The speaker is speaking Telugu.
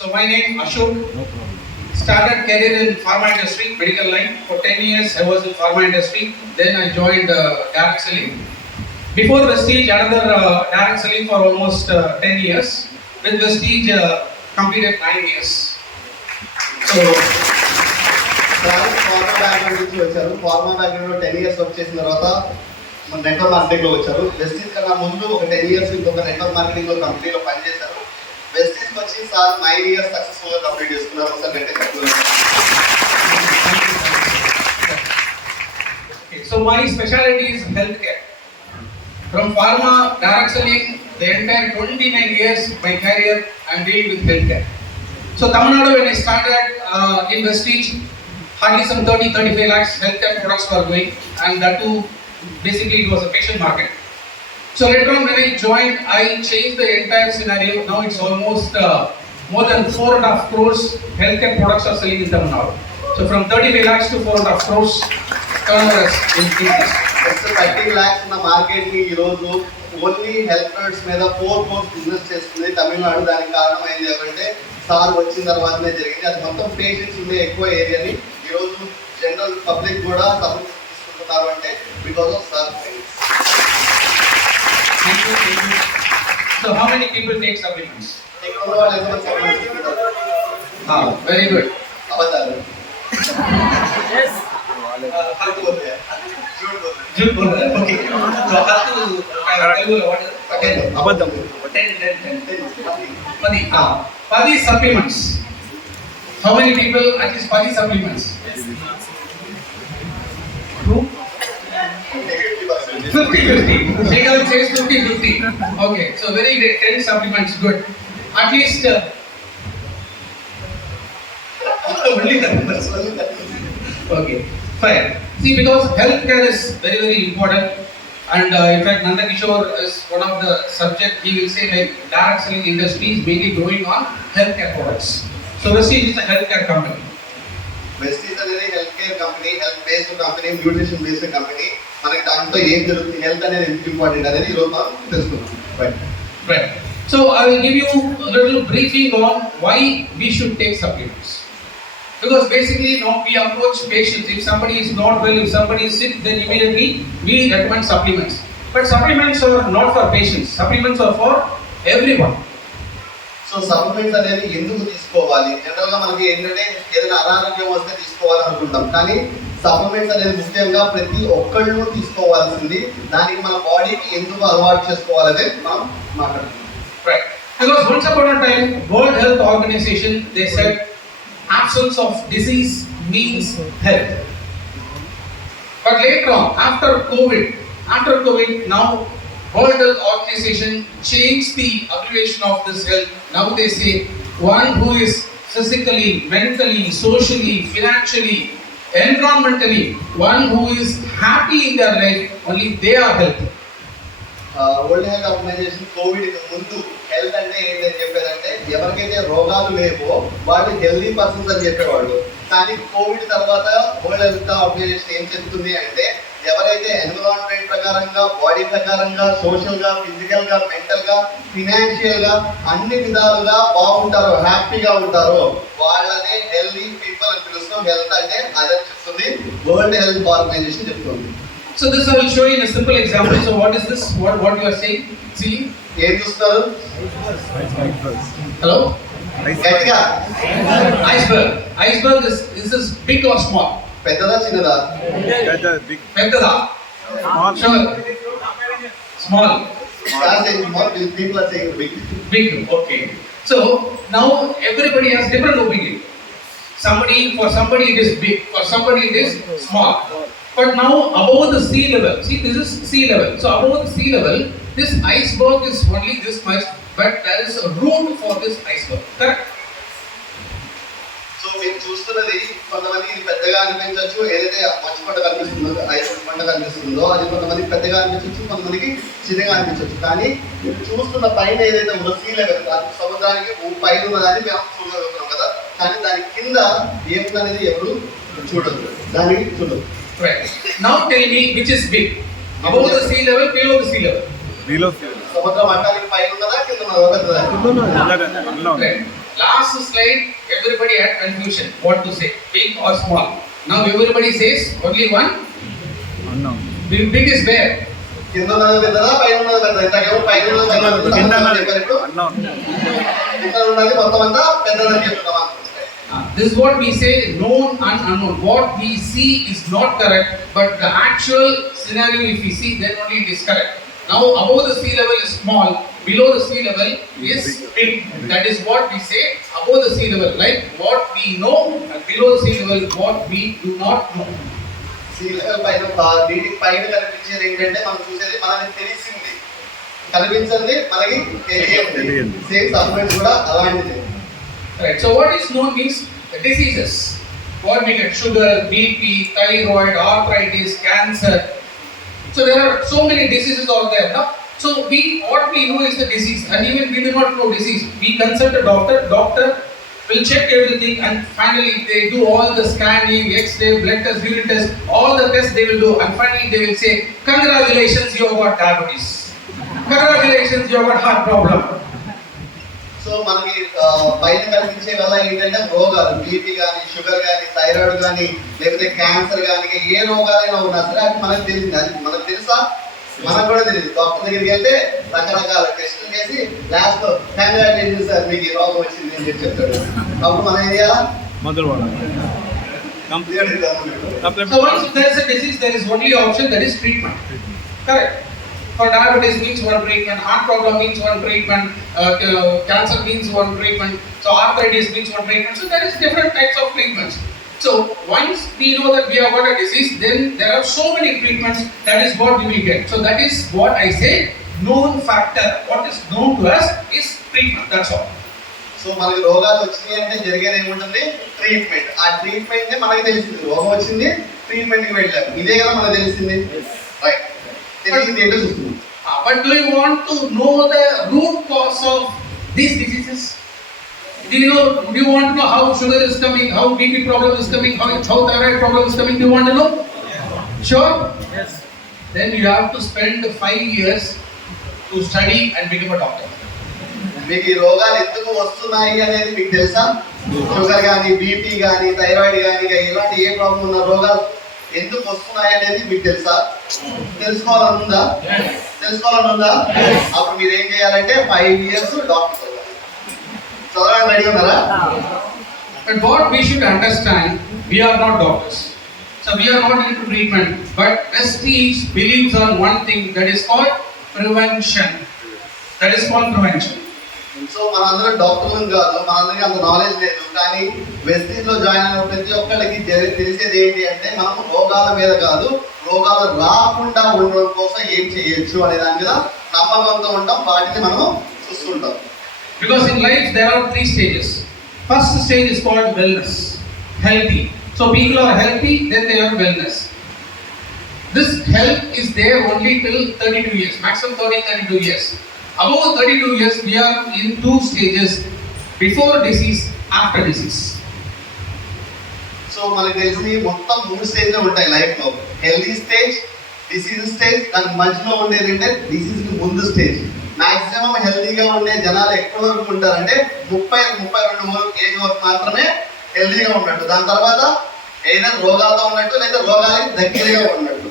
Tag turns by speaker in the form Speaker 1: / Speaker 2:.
Speaker 1: So my name Ashok. Started career in pharma industry, medical line. For 10 years I was in pharma industry. Then I joined uh, direct selling. Before Vestige, another uh, direct selling for almost uh, 10 years. With Vestige, uh, completed 9 years. So
Speaker 2: pharma background నుంచి వచ్చారు ఫార్మా బ్యాక్గ్రౌండ్ లో టెన్ ఇయర్స్ వర్క్ చేసిన తర్వాత నెట్వర్క్ మార్కెటింగ్ లో వచ్చారు వెస్టీజ్ కన్నా ముందు ఒక టెన్ ఇయర్స్ ఇంకొక నెట్వర్క్ మార్కెటింగ్ లో కంపెనీలో పనిచేశారు వెస్టీజ్ వచ్చి సార్ నైన్ ఇయర్స్ సక్సెస్ఫుల్ గా కంప్లీట్ చేసుకున్నారు ఒకసారి గట్టి చెప్తున్నారు
Speaker 1: Okay, so my specialty is healthcare. From pharma, direct selling, the entire 29 years my career, I'm dealing with healthcare. So Tamil Nadu, when I started uh, in Vestige, hardly some 30, 35 lakhs healthcare products were going, and that too, basically it was a patient market. So later on when I joined, I changed the entire scenario. Now it's almost uh, more than four and a half crores healthcare products are selling in Tamil Nadu. So from 35 lakhs to four and a half crores turnover has increased.
Speaker 2: Just thirty lakhs ఉన్న మార్కెట్ని ఓన్లీ హెల్త్ కార్డ్స్ మీద ఫోర్ కోర్స్ బిజినెస్ చేస్తుంది తమిళనాడు దానికి కారణం ఏంటి అంటే సార్ వచ్చిన తర్వాతనే జరిగింది అది మొత్తం పేషెంట్స్ ఉండే ఎక్కువ ఏరియాని ఈరోజు జనరల్ పబ్లిక్ కూడా సపోర్ట్ తీసుకుంటున్నారు అంటే
Speaker 1: because of sir So how many people take supplements? Ah, very good. yes. June Okay. So uh, hatu ah, supplements. How many people at least padi supplements? Who?
Speaker 2: 50%.
Speaker 1: 50 50. Shekhar says 50 50. Okay, so very great. 10 supplements, good. At least uh, only. Okay, fine. See, because healthcare is very, very important. And uh, in fact, Nanda Kishore is one of the subject. He will say like direct selling industry is mainly growing on healthcare products. So Vestige is a healthcare company.
Speaker 2: వెస్టీస్ అనేది health care company health based company nutrition based company మనకి దాంట్లో ఏం జరుగుతుంది హెల్త్ అనేది ఎంత ఇంపార్టెంట్ అనేది ఈ రోజు మనం తెలుసుకుందాం right
Speaker 1: Right. So I will give you a little briefing on why we should take supplements. Because basically now we approach patients. If somebody is not well, if somebody is sick, then immediately we recommend supplements. But supplements are not for patients. Supplements are for everyone.
Speaker 2: So supplements అనేది ఎందుకు తీసుకోవాలి? జనరల్గా మనకి ఏంటంటే ఏదైనా అనారోగ్యం వస్తే తీసుకోవాలనుకుంటాం. కానీ సప్లిమెంట్స్ అనేది ముఖ్యంగా ప్రతి ఒక్కళ్ళు తీసుకోవాల్సింది. దానికి మన బాడీకి ఎందుకు అలవాటు చేసుకోవాలనే మనం మాట్లాడుతున్నాం
Speaker 1: absence of disease means health. But later on after covid after covid now World Health Organization changed the abbreviation of this health. Now they say one who is physically, mentally, socially, financially, environmentally, one who is happy in their life, only they are healthy.
Speaker 2: World health organisation COVID ముందు హెల్త్ అంటే ఏంటని చెప్పేదంటే ఎవరికైతే రోగాలు లేవో వాళ్ళు హెల్దీ పర్సన్స్ అని చెప్పేవాళ్ళు కానీ కోవిడ్ తర్వాత వరల్డ్ హెల్త్ ఆర్గనైజేషన్ ఏం చెప్తుంది అంటే ఎవరైతే ఎన్విరాన్మెంట్ ప్రకారంగా బాడీ ప్రకారంగా సోషల్గా ఫిజికల్గా మెంటల్గా ఫినాన్షియల్గా అన్ని విధాలుగా బాగుంటారో హ్యాపీగా ఉంటారో వాళ్ళనే హెల్దీ పీపుల్ అని పిలుస్తాం హెల్త్ అంటే అదని చెప్తుంది వరల్డ్ హెల్త్ ఆర్గనైజేషన్ చెప్తుంది
Speaker 1: So this I will show you in a simple example. So what is this? What what you are saying? See?
Speaker 2: ఏం చూస్తారు
Speaker 1: Hello?
Speaker 2: గట్టిగా
Speaker 1: Iceberg. Iceberg is is this big or small?
Speaker 2: పెద్దదా చిన్నదా
Speaker 3: big
Speaker 1: Peddada.
Speaker 3: Small
Speaker 1: Sure. Small.
Speaker 2: Start saying small, people are saying big.
Speaker 1: Big. Okay. So now everybody has different opinion. Somebody for somebody it is big, for somebody it is small. But now above the sea level, see this is sea level. So above the sea level, this iceberg is only this much, but there is a room for this iceberg. Correct?
Speaker 2: So మీరు చూస్తున్నది కొంతమంది పెద్దగా అనిపించవచ్చు. ఏదైతే మంచు కొండ కనిపిస్తుందో ఐస్ కొండ కనిపిస్తుందో అది కొంతమంది పెద్దగా అనిపించవచ్చు కొంతమందికి చిన్నగా అనిపించవచ్చు. కానీ మీరు చూస్తున్న పైన ఏదైతే ఉందో సీ లెవెల్ సముద్రానికి పైన ఉన్నదాన్ని మేము చూడగలుగుతున్నాం కదా. కానీ దాని కింద ఏముందనేది ఎవరు చూడదు దానికి చూడదు.
Speaker 1: Now tell me which is big. Above the sea level, below the sea level.
Speaker 3: నీలో
Speaker 2: సముద్రం మట్టానికి పైన ఉన్నదా కింద ఉన్నదా
Speaker 1: Last slide, everybody had confusion. What to say, big or small? Now everybody says only one.
Speaker 3: Oh, no.
Speaker 1: Big, big is where? Ah, this is what we say known and unknown. What we see is not correct, but the actual scenario, if we see, then only it is correct. Now, above the sea level is small, below the sea level is big. That is what we say above the sea level, like what we know, and below the sea level, what we do not know.
Speaker 2: Sea level పైన పా- నీటికి పైన కనిపించేది ఏంటంటే మనం చూసేది మనకి తెలిసింది కనిపించింది మనకి తెలియంది
Speaker 3: తెలియంది.
Speaker 2: సేమ్ సప్లిమెంట్స్ కూడా అలాంటిది
Speaker 1: Right. So, what is known means the diseases. What we get sugar, BP, thyroid, arthritis, cancer. So there are so many diseases out there. No? So we what we know is the disease, and even we do not know disease. We consult a doctor. Doctor will check everything, and finally they do all the scanning, X-ray, blood test, urine test, all the tests they will do, and finally they will say, "Congratulations, you have got diabetes. Congratulations, you have got heart problem."
Speaker 2: So మనకి బయట కనిపించే వల్ల ఏంటంటే రోగాలు బీపీ కానీ షుగర్ కానీ థైరాయిడ్ కానీ లేకపోతే క్యాన్సర్ కానీ ఏ రోగాలైనా ఉన్నా సరే అది మనకు తెలిసింది అది మనకు మనకు కూడా తెలియదు డాక్టర్ దగ్గరికి వెళ్తే రకరకాల టెస్టులు చేసి లాస్ట్లో కంగ్రాచులేషన్ సార్ మీకు ఈ రోగం వచ్చింది అని చెప్పి చెప్తాడు అప్పుడు మనం ఏం చేయాలా
Speaker 3: మొదలు వాడాలి. Complete.
Speaker 1: So once there is a disease, there is only option that is treatment. Correct. For diabetes means one treatment, heart problem means one treatment, uh, uh, cancer means one treatment, so arthritis means one treatment. So there is different types of treatments. So once we know that we have got a disease, then there are so many treatments. That is what we will get. So that is what I say. Known factor. What is known to us is treatment. That's all.
Speaker 2: So మనకి రోగాలు వచ్చినాయి అంటే జరిగేది ఏముంటుంది ట్రీట్మెంట్ ఆ ట్రీట్మెంట్ మనకి తెలిసింది రోగం వచ్చింది ట్రీట్మెంట్ కి వెళ్ళాం ఇదే కదా మనకు తెలిసింది రైట్ తెలిసింది ఏంటో చూస్తున్నాం
Speaker 1: Uh, but do you want to know the root cause of these diseases? Do you know? Do you want to know how sugar is coming, how BP problem is coming, how, how thyroid problem is coming? Do you want to know? Sure. Yes. Then you have to spend five years to study and become a doctor.
Speaker 2: మీకు ఈ రోగాలు ఎందుకు వస్తున్నాయి అనేది మీకు తెలుసా షుగర్ కానీ బీపీ కానీ థైరాయిడ్ కానీ ఇక ఇలాంటి ఏ ప్రాబ్లం ఉన్న రోగాలు ఎందుకు వస్తున్నాయి అనేది మీకు తెలుసా తెలుసుకోవాలని ఉందా తెలుసుకోవాలని ఉందా అప్పుడు మీరు ఏం చేయాలంటే ఫైవ్ ఇయర్స్ డాక్టర్ చదవడానికి రెడీ ఉన్నారా
Speaker 1: But what we should understand, we are not doctors. So we are not into treatment. But Prestige believes on one thing that is called prevention. That is called prevention.
Speaker 2: So మనందరం డాక్టర్లు కాదు మనందరికీ అంత నాలెడ్జ్ లేదు కానీ వెస్టీజ్లో జాయిన్ అయిన ప్రతి ఒక్కరికి తెలిసేది ఏంటి అంటే మనం రోగాల మీద కాదు రోగాలు రాకుండా ఉండడం కోసం ఏం చేయొచ్చు అనే దాని మీద నమ్మకంతో ఉంటాం వాటిని మనం చూస్తుంటాం
Speaker 1: Because in life there are three stages. First stage is called wellness, healthy. So people are healthy, then they are wellness. This health is there only till 32 years, maximum 30, 32 years. Above 32 years, we are in two stages before disease, after disease.
Speaker 2: So మనకి తెలిసి మొత్తం మూడు స్టేజ్లు ఉంటాయి లైఫ్ లో హెల్దీ స్టేజ్ డిసీజ్ స్టేజ్ దాని మధ్యలో ఉండేది అంటే డిసీజ్ కి ముందు స్టేజ్ మాక్సిమం హెల్దీగా ఉండే జనాలు ఎక్కువ వరకు ఉంటారంటే ముప్పై ముప్పై రెండు ఏజ్ వరకు మాత్రమే హెల్దీగా ఉన్నట్టు. దాని తర్వాత ఏదైనా రోగాలతో ఉన్నట్టు లేదా రోగాలకి దగ్గరగా ఉన్నట్టు.